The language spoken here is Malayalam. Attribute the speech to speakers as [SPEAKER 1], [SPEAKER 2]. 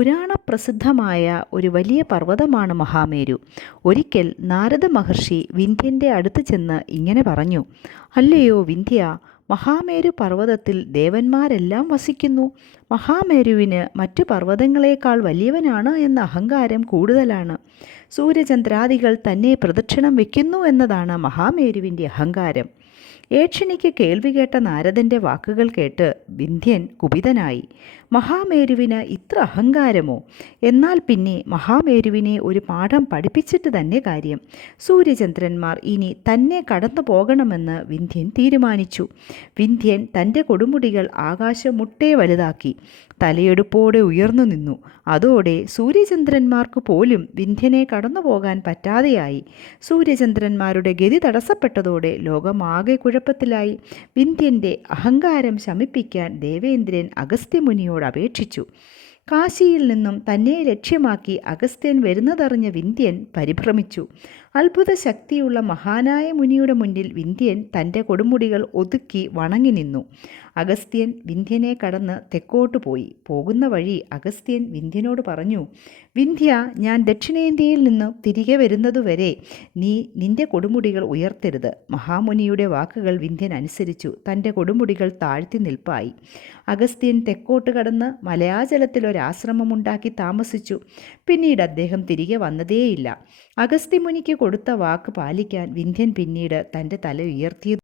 [SPEAKER 1] പുരാണ പ്രസിദ്ധമായ ഒരു വലിയ പർവതമാണ് മഹാമേരു. ഒരിക്കൽ നാരദ മഹർഷി വിന്ധ്യന്റെ അടുത്ത് ചെന്ന് ഇങ്ങനെ പറഞ്ഞു അല്ലയോ വിന്ധ്യ മഹാമേരു പർവതത്തിൽ ദേവന്മാരെല്ലാം വസിക്കുന്നു. മഹാമേരുവിന് മറ്റു പർവതങ്ങളെക്കാൾ വലിയവനാണ് എന്ന അഹങ്കാരം കൂടുതലാണ്. സൂര്യചന്ദ്രാദികൾ തന്നെ പ്രദക്ഷിണം വയ്ക്കുന്നു എന്നതാണ് മഹാമേരുവിന്റെ അഹങ്കാരം. ഏക്ഷണിക്ക് കേൾവി കേട്ട നാരദന്റെ വാക്കുകൾ കേട്ട് വിന്ധ്യൻ കുപിതനായി. മഹാമേരുവിന് ഇത്ര അഹങ്കാരമോ? എന്നാൽ പിന്നെ മഹാമേരുവിനെ ഒരു പാഠം പഠിപ്പിച്ചിട്ട് തന്നെ കാര്യം. സൂര്യചന്ദ്രന്മാർ ഇനി തന്നെ കടന്നു പോകണമെന്ന് വിന്ധ്യൻ തീരുമാനിച്ചു. വിന്ധ്യൻ തന്റെ കൊടുമുടികൾ ആകാശം മുട്ടേ വലുതാക്കി. തലയെടുപ്പോടെ ഉയർന്നു നിന്നു. അതോടെ സൂര്യചന്ദ്രന്മാർക്ക് പോലും വിന്ധ്യനെ കടന്നു പോകാൻ പറ്റാതെയായി. സൂര്യചന്ദ്രന്മാരുടെ ഗതി തടസ്സപ്പെട്ടതോടെ ലോകമാകെ കുഴപ്പത്തിലായി. വിന്ധ്യന്റെ അഹങ്കാരം ശമിപ്പിക്കാൻ ദേവേന്ദ്രൻ അഗസ്ത്യമുനിയോട് അപേക്ഷിച്ചു. കാശിയിൽ നിന്നും തന്നെ ലക്ഷ്യമാക്കി അഗസ്ത്യൻ വരുന്നതറിഞ്ഞ വിന്ധ്യൻ പരിഭ്രമിച്ചു. അത്ഭുത ശക്തിയുള്ള മഹാനായ മുനിയുടെ മുന്നിൽ വിന്ധ്യൻ തന്റെ കൊടുമുടികൾ ഒതുക്കി വണങ്ങി നിന്നു. അഗസ്ത്യൻ വിന്ധ്യനെ കടന്ന് തെക്കോട്ട് പോയി. പോകുന്ന വഴി അഗസ്ത്യൻ വിന്ധ്യനോട് പറഞ്ഞു വിന്ധ്യ ഞാൻ ദക്ഷിണേന്ത്യയിൽ നിന്ന് തിരികെ വരുന്നതുവരെ നീ നിന്റെ കൊടുമുടികൾ ഉയർത്തരുത്. മഹാമുനിയുടെ വാക്കുകൾ വിന്ധ്യൻ അനുസരിച്ചു തന്റെ കൊടുമുടികൾ താഴ്ത്തി നിൽപ്പായി. അഗസ്ത്യൻ തെക്കോട്ട് കടന്ന് മലയാചലത്തിലൊരാശ്രമമുണ്ടാക്കി താമസിച്ചു. പിന്നീട് അദ്ദേഹം തിരികെ വന്നതേയില്ല. അഗസ്ത്യമുനിക്ക് കൊടുത്ത വാക്ക് പാലിക്കാൻ വിന്ധ്യൻ പിന്നീട് തന്റെ തല ഉയർത്തിയത്.